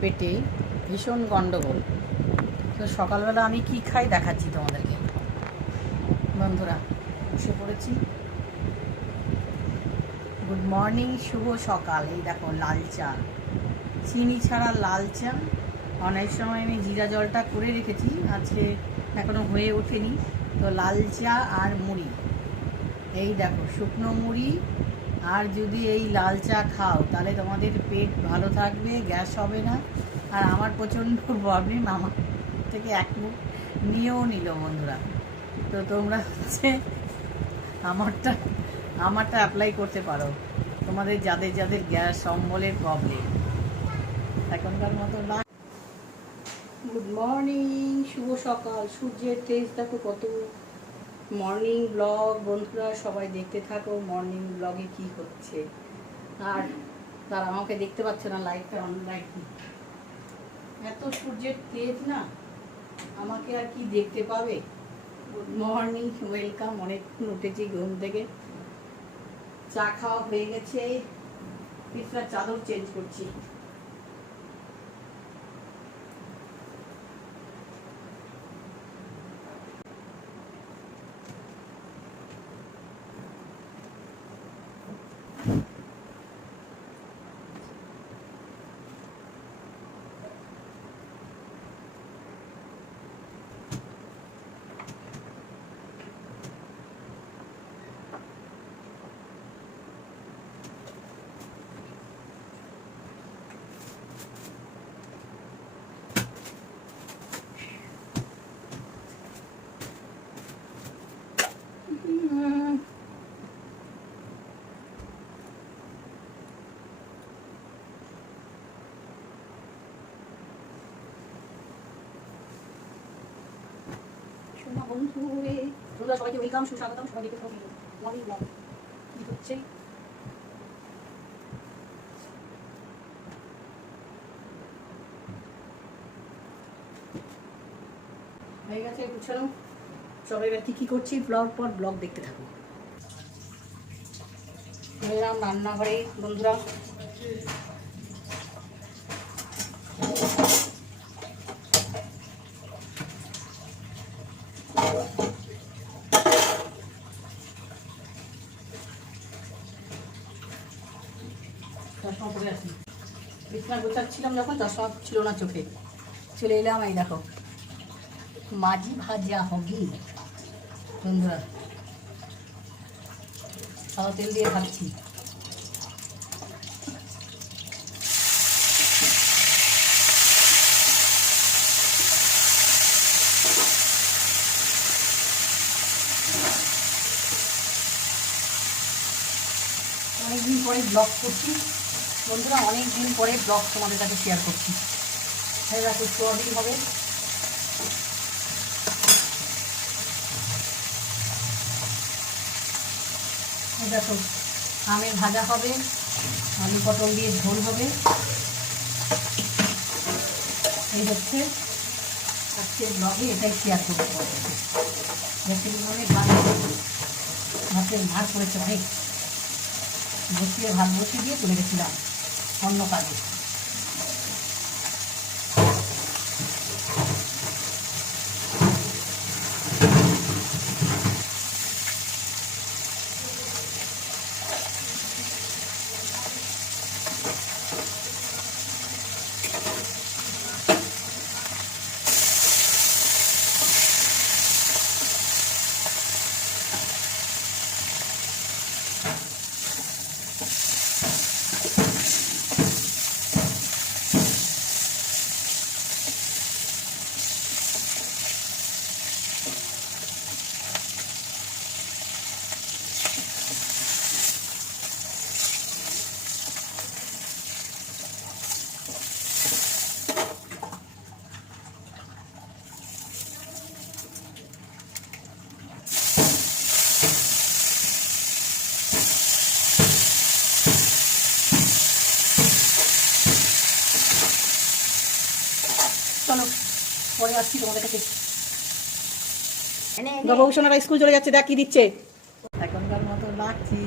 পেটে ভীষণ গন্ডগোল। তো সকালবেলা আমি কি খাই দেখাচ্ছি তোমাদেরকে। বন্ধুরা, বসে পড়েছি। গুড মর্নিং শুভ সকাল। এই দেখো, লাল চা। চিনি ছাড়া লাল চা। অনেক সময় আমি জিরা জলটা করে রেখেছি। আজকে এখনও হয়ে ওঠেনি। তো লাল চা আর মুড়ি। এই দেখো, শুকনো মুড়ি আর যদি এই লাল চা খাও, তাহলে তোমাদের পেট ভালো থাকবে, গ্যাস হবে না। আর আমার প্রচণ্ড প্রবলেম আমার থেকে এক মুখ নিয়েও নিল বন্ধুরা। তো তোমরা হচ্ছে আমারটা আমারটা অ্যাপ্লাই করতে পারো। তোমাদের যাদের যাদের গ্যাস অম্বলের প্রবলেম এখনকার মতো না গুড মর্নিং শুভ সকাল। সূর্যের তেজ দেখো কত মর্নিং ব্লগ বন্ধুরা সবাই দেখতে থাকো মর্নিং ব্লগে কি হচ্ছে? আর তারা আমাকে দেখতে পাচ্ছে না লাইটটা অন লাইট এত সূর্যের তেজ না, আমাকে আর কি দেখতে পাবে? মর্নিং ওয়েলকাম অনেকক্ষণ উঠেছি ঘুম থেকে। চা খাওয়া হয়ে গেছে পিছলা চাদর চেঞ্জ করছি। সোনা বন্ধু রে তোমরা সবাইকে ওয়েলকাম সুস্বাগতম সবাই দেখে থাকো মর্নিং ব্লগ কি হচ্ছে? হয়ে গেছে, গুছানো। চলো এবার কি কি করছি? ব্লগ পর ব্লগ দেখতে থাকো এলাম রান্নাঘরে। বন্ধুরা চশমা পরে আসি বিছনা গোছাচ্ছিলাম যখন চশমা ছিল না চোখে। চলে এলাম এই দেখো। মাঝি ভাজা হবে বন্ধুরা, সাদা তেল দিয়ে ভাজছি। অনেকদিন পরে ব্লগ করছি। বন্ধুরা অনেক দিন পরে ব্লগ তোমাদের কাছে শেয়ার করছি। হয়ে দেখো সোয়াবিন হবে। দেখো, আমের ভাজা হবে, আলু পটল দিয়ে ঝোল হবে। এই হচ্ছে আজকের ব্লগে এটাই শেয়ার করতে পারব অনেক ভাতের ভাত করেছে অনেক। বসিয়ে ভাত বসিয়ে দিয়ে তুলে গেছিলাম こんな感じです。পরে তোমাদের কাছে। বাবু স্কুল চলে যাচ্ছে দেখ কি দিচ্ছে। এখনকার মতো লাগছি।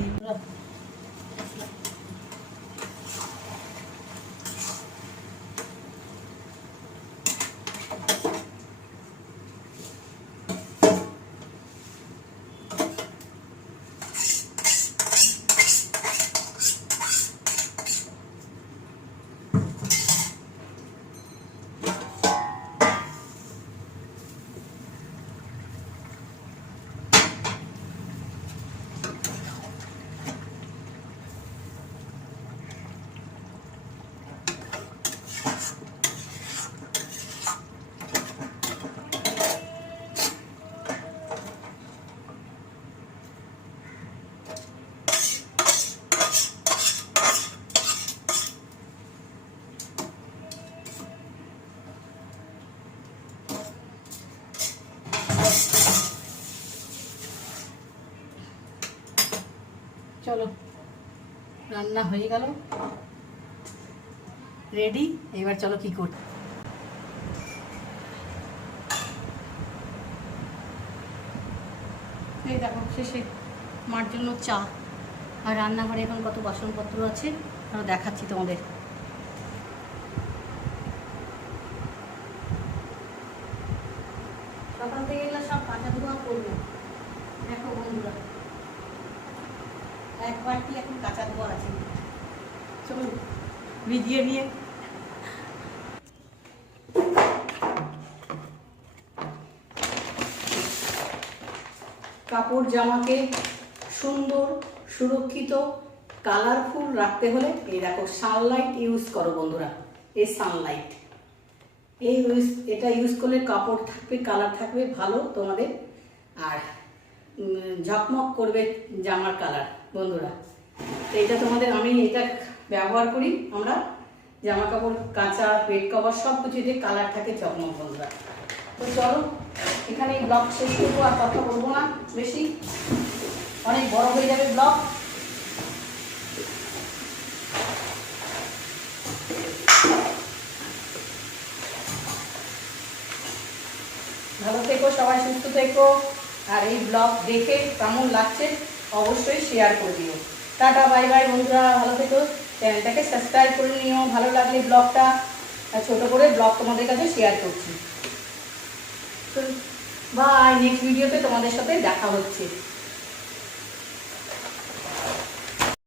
চলো, রান্না হয়ে গেল। রেডি এবার চলো কি করতে এই দেখো, শেষে মার জন্য চা। আর রান্নাঘরে এখন কত বাসনপত্র আছে আমি দেখাচ্ছি তোমাদের। সকাল থেকে এগুলো সব কাঁচা ধোয়া করব। দেখো বন্ধুরা। এখন কাঁচা আছে। কাপড় জামাকে সুন্দর, সুরক্ষিত কালারফুল রাখতে হলে এই দেখো সানলাইট ইউজ করো বন্ধুরা, এই সানলাইট এই ইউজ এটা ইউজ করলে কাপড় থাকবে কালার থাকবে ভালো তোমাদের। আর ঝকমক করবে জামার কালার বন্ধুরা, তো এটা তোমাদের আমি এটা ব্যবহার করি আমরা জামা কাপড় কাঁচা, পেট কভার সব কিছু কিছুতে কালার থাকে চকমক বন্ধুরা। তো চলো, এখানে ব্লগ শেষ করব আর কথা বলব না বেশি। অনেক বড় হয়ে যাবে ব্লগ। ভালো থেকো, সবাই সুস্থ থেকো। আর এই ব্লগ দেখে কেমন লাগছে? অবশ্যই শেয়ার করে দিও। টাটা বাই বাই বন্ধুরা, ভালো থেকো। চ্যানেলটাকে সাবস্ক্রাইব করে নিও। ভালো লাগলে ব্লগটা ছোট করে ব্লগ তোমাদের কাছে শেয়ার করছি। বাই নেক্সট ভিডিওতে তোমাদের সাথে দেখা হচ্ছে।